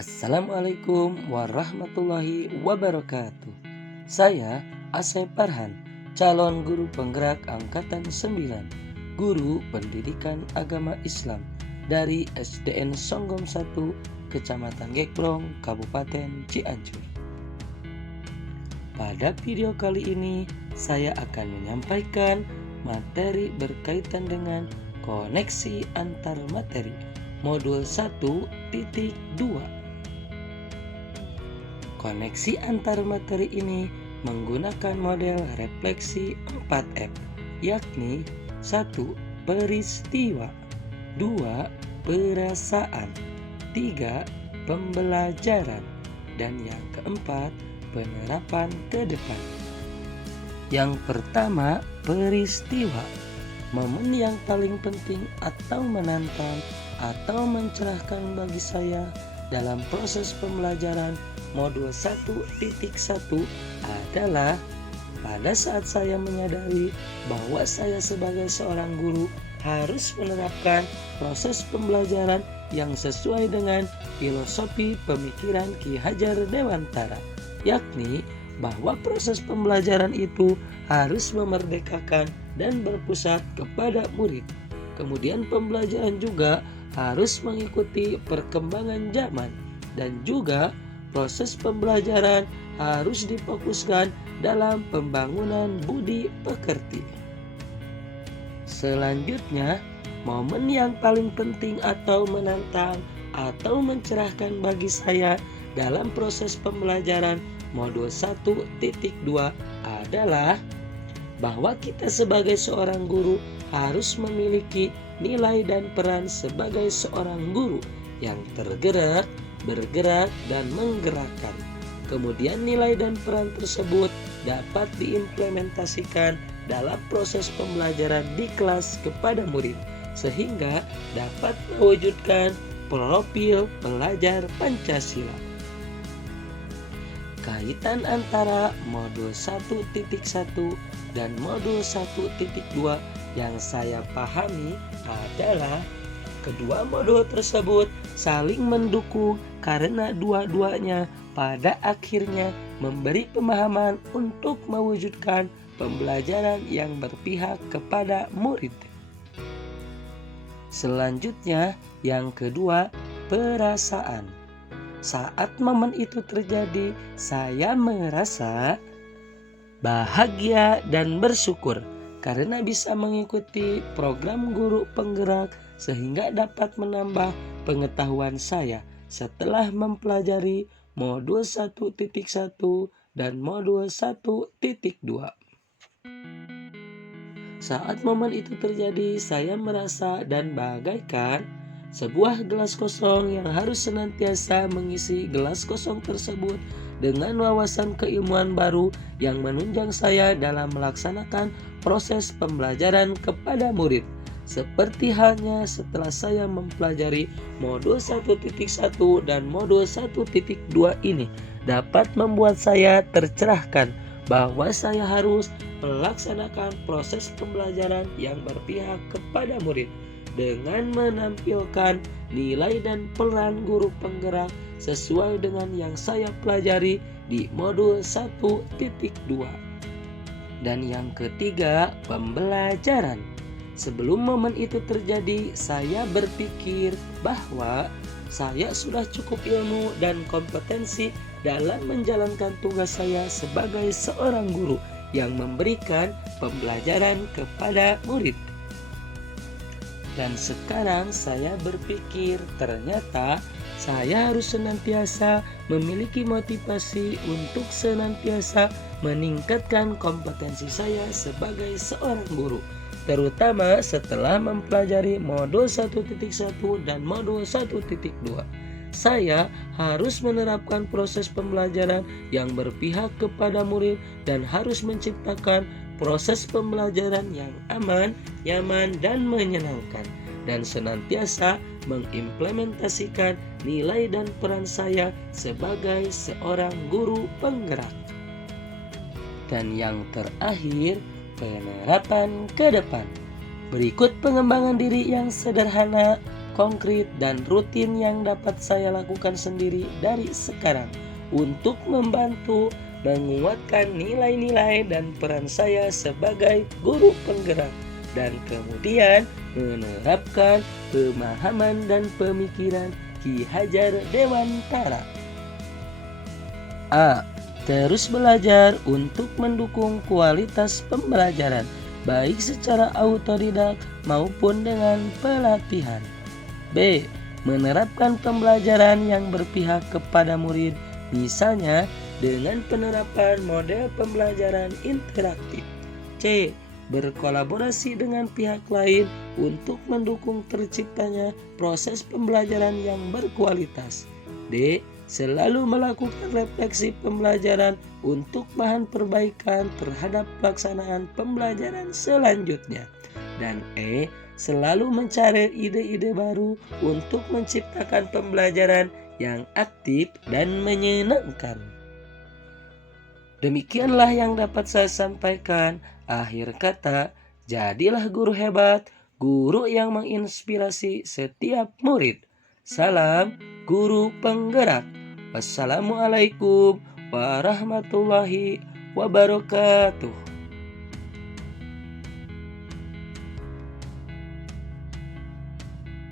Assalamualaikum warahmatullahi wabarakatuh. Saya Asep Farhan, calon guru penggerak angkatan 9, guru pendidikan agama Islam dari SDN Songgom 1, Kecamatan Geklong, Kabupaten Cianjur. Pada video kali ini saya akan menyampaikan materi berkaitan dengan koneksi antar materi modul 1.2. Koneksi antar materi ini menggunakan model refleksi 4F, yakni 1. Peristiwa, 2. Perasaan, 3. Pembelajaran, dan yang keempat, penerapan ke depan. Yang pertama, peristiwa. Momen yang paling penting atau menantang atau mencerahkan bagi saya dalam proses pembelajaran modul 1.1 adalah pada saat saya menyadari bahwa saya sebagai seorang guru harus menerapkan proses pembelajaran yang sesuai dengan filosofi pemikiran Ki Hajar Dewantara, yakni bahwa proses pembelajaran itu harus memerdekakan dan berpusat kepada murid. Kemudian pembelajaran juga harus mengikuti perkembangan zaman, dan juga proses pembelajaran harus difokuskan dalam pembangunan budi pekerti. Selanjutnya, momen yang paling penting atau menantang atau mencerahkan bagi saya dalam proses pembelajaran modul 1.2 adalah bahwa kita sebagai seorang guru harus memiliki nilai dan peran sebagai seorang guru yang tergerak, bergerak, dan menggerakkan. Kemudian nilai dan peran tersebut dapat diimplementasikan dalam proses pembelajaran di kelas kepada murid, sehingga dapat mewujudkan profil pelajar Pancasila. Kaitan antara modul 1.1 dan modul 1.2 yang saya pahami adalah kedua modul tersebut saling mendukung karena dua-duanya pada akhirnya memberi pemahaman untuk mewujudkan pembelajaran yang berpihak kepada murid. Selanjutnya, yang kedua, perasaan. Saat momen itu terjadi, saya merasa bahagia dan bersyukur karena bisa mengikuti program guru penggerak sehingga dapat menambah pengetahuan saya setelah mempelajari modul 1.1 dan modul 1.2. Saat momen itu terjadi, saya merasa dan bagaikan sebuah gelas kosong yang harus senantiasa mengisi gelas kosong tersebut dengan wawasan keilmuan baru yang menunjang saya dalam melaksanakan proses pembelajaran kepada murid. Seperti halnya setelah saya mempelajari modul 1.1 dan modul 1.2 ini dapat membuat saya tercerahkan bahwa saya harus melaksanakan proses pembelajaran yang berpihak kepada murid dengan menampilkan nilai dan peran guru penggerak sesuai dengan yang saya pelajari di modul 1.2. Dan yang ketiga, pembelajaran. Sebelum momen itu terjadi, saya berpikir bahwa saya sudah cukup ilmu dan kompetensi dalam menjalankan tugas saya sebagai seorang guru yang memberikan pembelajaran kepada murid. Dan sekarang saya berpikir ternyata saya harus senantiasa memiliki motivasi untuk senantiasa meningkatkan kompetensi saya sebagai seorang guru, terutama setelah mempelajari modul 1.1 dan modul 1.2. Saya harus menerapkan proses pembelajaran yang berpihak kepada murid dan harus menciptakan proses pembelajaran yang aman, nyaman, dan menyenangkan, dan senantiasa mengimplementasikan nilai dan peran saya sebagai seorang guru penggerak. Dan yang terakhir, penerapan ke depan. Berikut pengembangan diri yang sederhana konkret dan rutin yang dapat saya lakukan sendiri dari sekarang untuk membantu menguatkan nilai-nilai dan peran saya sebagai guru penggerak, dan kemudian menerapkan pemahaman dan pemikiran Ki Hajar Dewantara. A. Terus belajar untuk mendukung kualitas pembelajaran, baik secara autodidak maupun dengan pelatihan. B. Menerapkan pembelajaran yang berpihak kepada murid, misalnya dengan penerapan model pembelajaran interaktif. C. Berkolaborasi dengan pihak lain untuk mendukung terciptanya proses pembelajaran yang berkualitas. D. Selalu melakukan refleksi pembelajaran untuk bahan perbaikan terhadap pelaksanaan pembelajaran selanjutnya. Dan E. Selalu mencari ide-ide baru untuk menciptakan pembelajaran yang aktif dan menyenangkan. Demikianlah yang dapat saya sampaikan. Akhir kata, jadilah guru hebat, guru yang menginspirasi setiap murid. Salam guru penggerak. Wassalamualaikum warahmatullahi wabarakatuh.